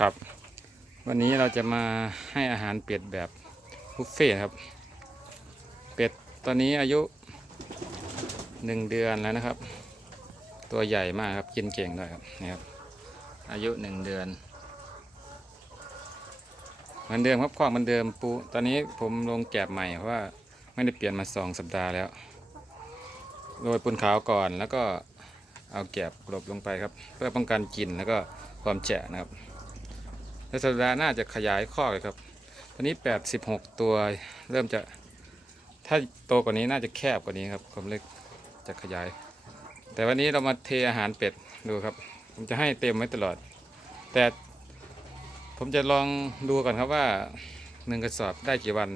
ครับ วันนี้เราจะมาให้อาหารเป็ดแบบบุฟเฟ่ต์ครับ เป็ดตอนนี้อายุหนึ่งเดือนแล้วนะครับ ตัวใหญ่มากครับกินเก่งด้วยครับนี่ครับ อายุหนึ่งเดือนเหมือนเดิมครับคอกเหมือนเดิมปูตอนนี้ผมลงแกบใหม่เพราะว่าไม่ได้เปลี่ยนมาสองสัปดาห์แล้วโรยปูนขาวก่อนแล้วก็เอาแกบกลบลงไปครับ เพื่อป้องกันกลิ่นแล้วก็ความแฉะนะครับ แล้วสัปดาห์หน้าจะขยายข้อเลยครับ ตอนนี้ 86 ตัวเริ่มจะถ้าโตกว่านี้น่าจะแคบกว่านี้ครับผมเลยจะขยาย แต่วันนี้เรามาเทอาหารเป็ดดูครับ ผมจะให้เต็มไว้ตลอด แต่ผมจะลองดูก่อนครับว่าหนึ่งกระสอบได้กี่วัน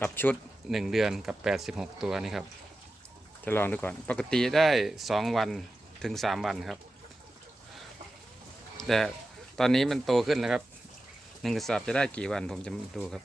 กับชุด 1 เดือนกับ 86 ตัวนี่ครับ จะลองดูก่อน ปกติได้ 2 วันถึง 3 วันครับ แต่ ตอนนี้มันโตขึ้นแล้วครับหนึ่งกระสอบจะได้กี่วันผมจะดูครับ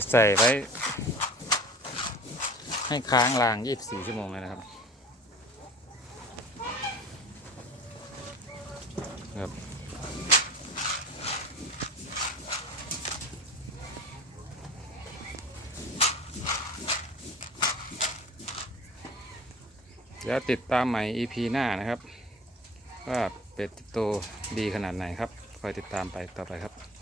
จะใส่ไว้ ให้ค้างราง 24 ชั่วโมงเลยนะครับครับเดี๋ยวติดตามใหม่ EP หน้านะครับ ว่าเป็ดโตดีขนาดไหนครับ คอยติดตามไปต่อไปครับ